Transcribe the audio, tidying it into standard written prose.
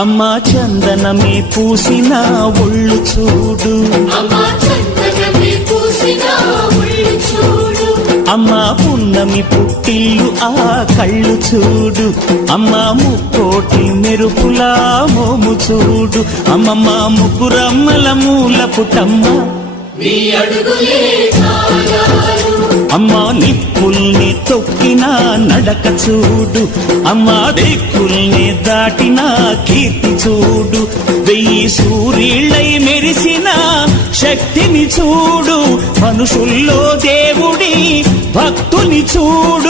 అమ్మా చందనమే పూసిన ఒళ్ళు చూడు, అమ్మా పున్నమి పుట్టిల్లు ఆ కళ్ళు చూడు, అమ్మా ముక్కోటి మెరుపులా మోము చూడు, అమ్మమ్మ ముగ్గురమ్మల మూల పుటమ్మ అమ్మా నిప్పుల్ని తొక్కిన నడక చూడు, అమ్మా దిక్కుల్ని దాటిన కీర్తి చూడు, 1000 సూర్యుళ్ళై మెరిసిన శక్తిని చూడు, మనుషుల్లో దేవుడి భక్తుని చూడు.